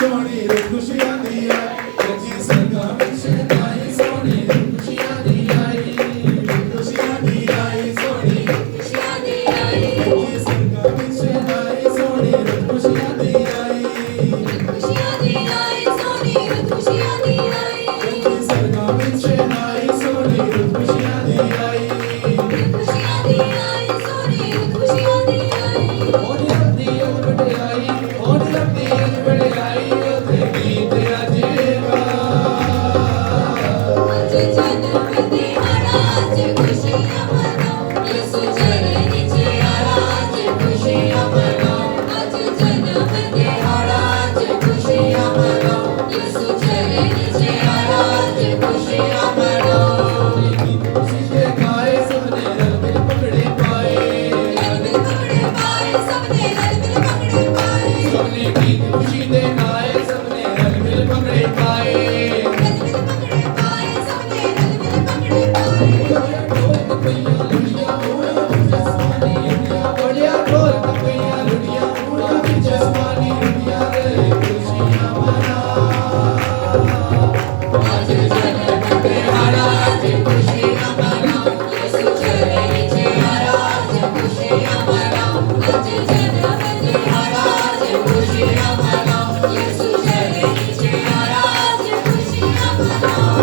सोनी रुत खुशियां दी आई रजी सरगा विच आई सोनी रुत खुशियां दी आई खुशियां दी आई सोनी रुत खुशियां दी आई रजी सरगा विच आई सोनी रुत खुशियां दी आई खुशियां दी आई सोनी रुत खुशियां दी आई रजी सरगा विच आई सोनी रुत खुशियां दी आई खुशियां दी आई सोनी रुत खुशियां दी आई ओनी रब्दी बड़ाई ओनी रब्दी बड़ाई ओते गीत अजेगा आज जन्म दिहाड़ा आज खुशियां मनाओ यीशु चरण नीचे आया आज खुशियां मनाओ आज जन्म दिहाड़ा आज खुशियां मनाओ यीशु चरण नीचे आया आज खुशियां मनाओ खुशी के गाए सबने रल मिल पकड़े पाए सबने रल मिल पकड़े पाए सबने गीत खुशी दे गाए सबने रल मिल पकड़े पाए सबने रल मिल पकड़े पाए ढोल कपैया लुड़िया उड़ा जसमानी लुड़िया बढ़िया ढोल कपैया लुड़िया उड़ा जसमानी लुड़िया रे खुशियां मना आज जन्म दिहाड़ा आज खुशियां मनाओ यीशु चरण नीचे आया आज खुशियां मनाओ आज जन्म दिहाड़ा आज खुशियां मनाओ यीशु चरण नीचे आया आज खुशियां मनाओ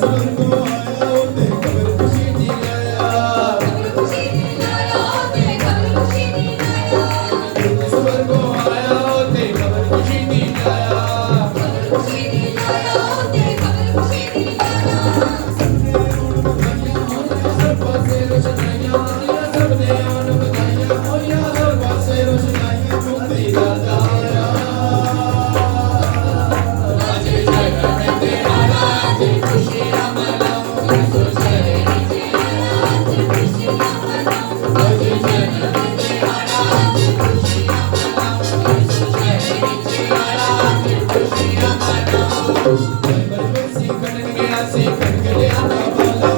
स्वर को आया ओते खबर खुशी दी आया खबर खुशी दी आया ओते खबर खुशी दी आया स्वर को आया ओते खबर खुशी दी आया खबर खुशी दी आया ओते खबर खुशी दी आया सबने आन बधाइयां होया हर पासे रोशनाइयां होया सबने आन बधाइयां होया हर पासे रोशनाइयां मुक्ति दाता आया आज जन्म दिहाड़ा आज खुशियां मनाओ यीशु चरण नीचे आया आज खुशियां मनाओ आज जन्म दिहाड़ा आज खुशियां मनाओ यीशु चरण नीचे आया आज खुशियां मनाओ बरबरसी कटन गया सी कट गया था बाला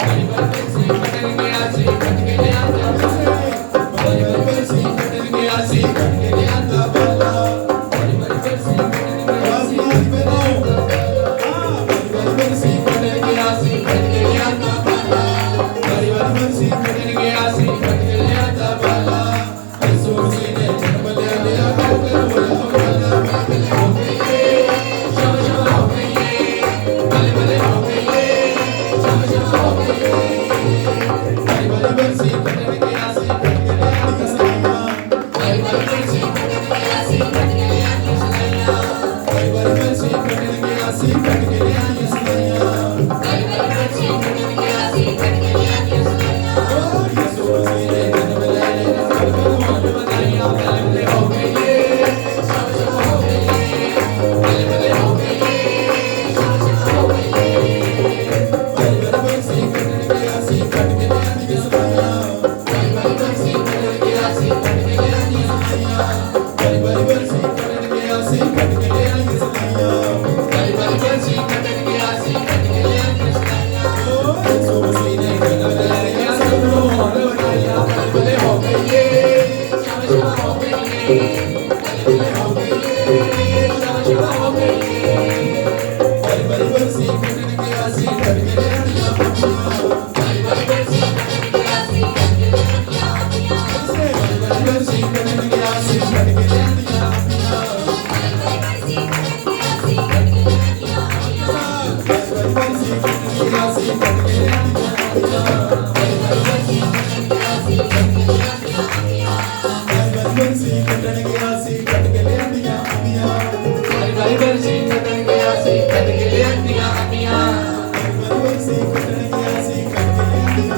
बरबरसी कटन गया सी कट गया था बरबरसी कटन गया सी कट गया था बाला बरबरसी कटन गया सी बरबरसी कटन गया सी कट गया था बाला बरबरसी कटन गया सी कट गया था बाला यीशु मसीह ने जन्म लिया कर बोला वाला बदले हो गए शब शब हो गए भले भले हो गए शब शब हो गए बरबरसी कटन गया सी कट गया था सैया बरबरसी कटन गया सी कट गया था सैया बरबरसी कटन गया सी कट गया था सैया बरबरसी कटन गया सी कट गया था सैया यीशु मसीह ने जन्म लिया कर बोला बधाइयां भले भले हो गए शब शब हो गए भले भले हो गए शब शब हो गए बरबरसी कटन गया सी कट गया था सैया बरबरसी कटन गया सी कट गया था सैया बरबरसी कटन गया सी कट गया था सैया बरबरसी कटन गया सी कट गया था सैया यीशु मसीह ने जन्म लिया सबको और बधाइयां भले भले हो गए शब शब हो गए भले भले हो गए शब शब हो गए बरबरसी कटन गया सी कट गया था बरबरसी कटन गया सी कट गया था बरबरसी कटन गया सी कट गया था बरबरसी कटन गया सी कट गया था बरबरसी कटन गया सी कट गया था बरबरसी कटन गया सी कट गया था बरबरसी कटन गया सी कट गया था बरबरसी कटन गया सी कट गया था बरबरसी कटन गया सी कट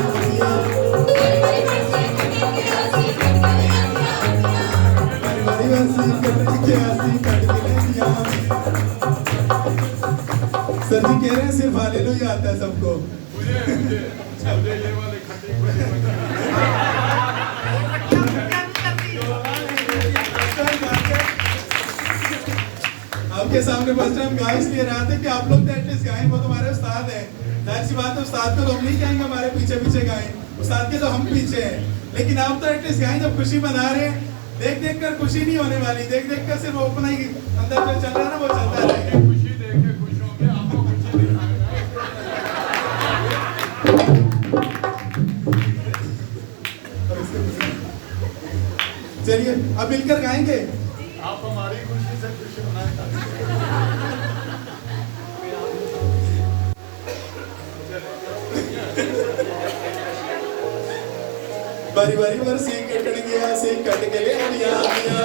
गया था बरबरसी कटन गया सी कट गया था बरबरसी कटन गया सी कट गया था सर जी कह रहे हैं सिर्फ हालेलुया आता है सबको मुझे ये वाले खट्टे आपके सामने फर्स्ट टाइम गा इसलिए रहा था कि आप लोग तो एटलीस्ट गाएं, वो तुम्हारे उस्ताद हैं। जाहिर सी बात है उस्ताद को तो हम नहीं कहेंगे हमारे पीछे पीछे गाएं, उस्ताद के तो हम पीछे हैं, लेकिन आप तो एटलीस्ट गाएं। जब खुशी मना रहे हैं देख देख कर खुशी नहीं होने वाली, देख देख कर सिर्फ अपना ही अंदर जो चल रहा है ना वो चलता ये रहेगा। खुशी देख के खुश होंगे, आपको खुशी दिखाएंगे। चलिए अब मिलकर गाएंगे। आप हमारी खुशी से खुश होना चाहते बारी बारी बरसी कटन गया से कट के ले आनिया आनिया,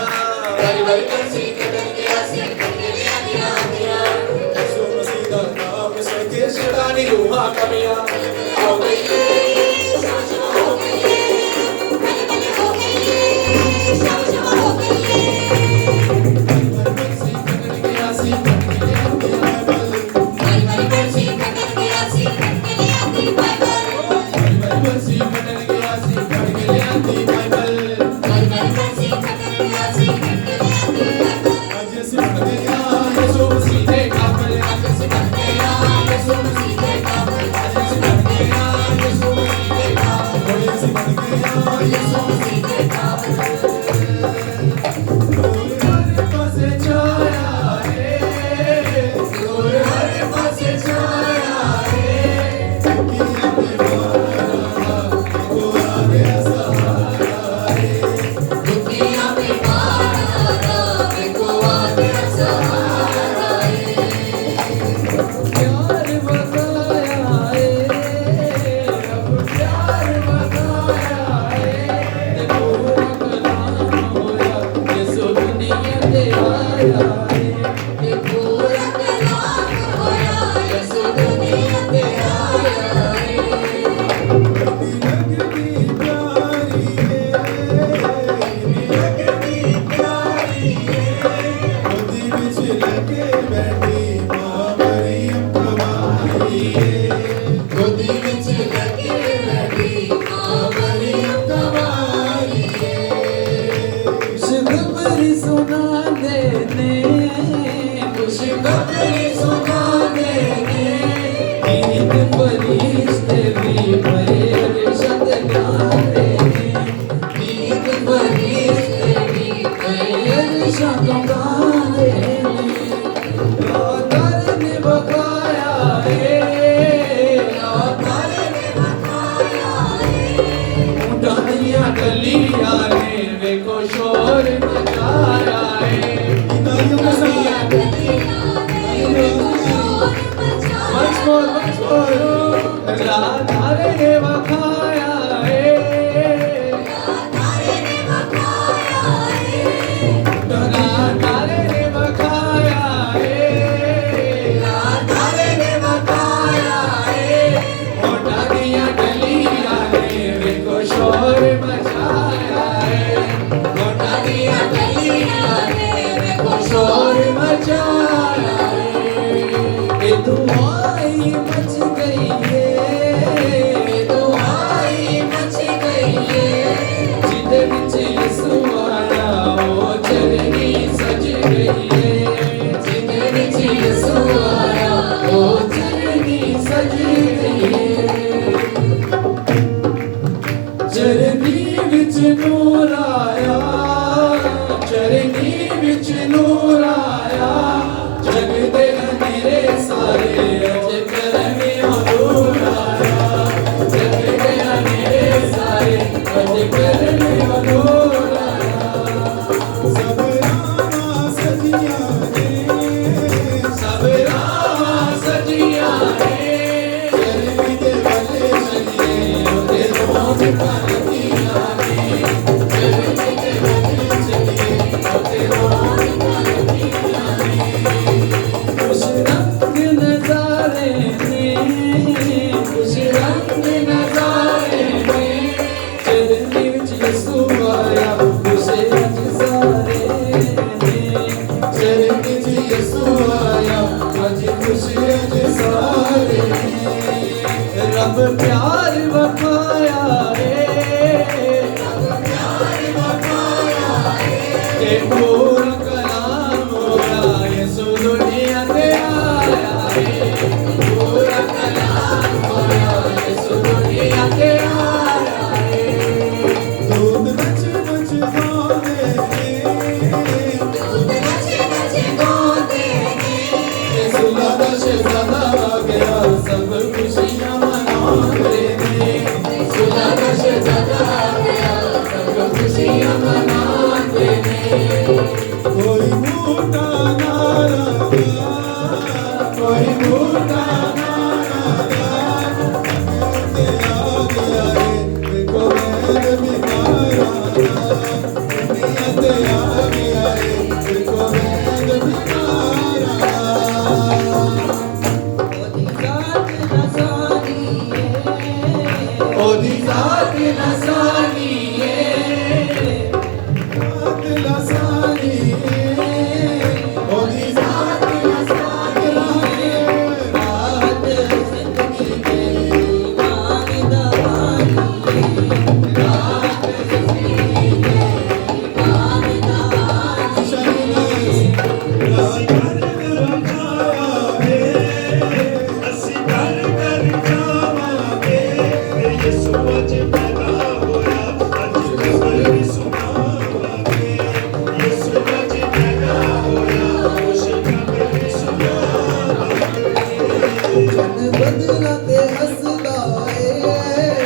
बारी बारी बरसी कटन गया से कट के ले आनिया आनिया। यीशु मसीह दा नाम सुन के शैतानी रूहां कमियां हो गई शाम शाम हो गई, पल पल हो गई शाम शाम हो गई। बरसी कटन गया से कट के ले आनिया बाइबल, बारी बारी बरसी कटन गया से कट के ले आनी बाइबल, बरसी कटन गया से कट के ले आनी बाइबल। बारी बारी बरसी कटन गया से कट के ले आनी बाइबल। आज सिमट गया यीशु मसीह ने काबल, आज सिमट गया यीशु मसीह के काबल, सिमट गया यीशु मसीह ने काबल, बड़े सिमट गया यीशु मसीह के काबल। हर पासे छाया है, दूर हर पासे छाया है, दुनिया में मारा को आ गया सहारा है। दुनिया में बाढ़ आवे को आ गया सहारा है। प्यार बताया है, अब प्यार बताया है, पूरा कलाम होया यीशु दुनिया ते आया है। ये पूरा कलाम होया यीशु दुनिया पे आया है। लगती प्यारी है, लगती प्यारी है, गोदी विच लेके बैठी मां मरियम कमाई है। गोदी विच लगे बैठी मां मरियम कमाई है। खुशखबरी सुना देने, खुशखबरी सुना देने, ईद फरिश्ते भी परिशद गाते हैं। ईद फरिश्ते भी परिशद गाते हैं। रातर ने बकाया है, रातर ने बकाया है। उठानिया गलियां ने देखो शोर मचाया है। इतालियों के गलियां साथ गलियां ने शोर मचाया। once more राधारे ने बकाया है, राधारे ने बकाया है। राधारे ने बकाया है, राधारे ने बकाया है। उठानिया गलियां ने देखो शोर मचाया है। गलियां गलियां ने शोर मचाया है। ये दुआई मच गई है, ये दुआई मच गई है। जिदे विच यीशु आया ओ चरनी सज गई है। जिंदे विच यीशु आया ओ चरनी सज गई है। चरनी विच नूर आया, चरनी विच नूर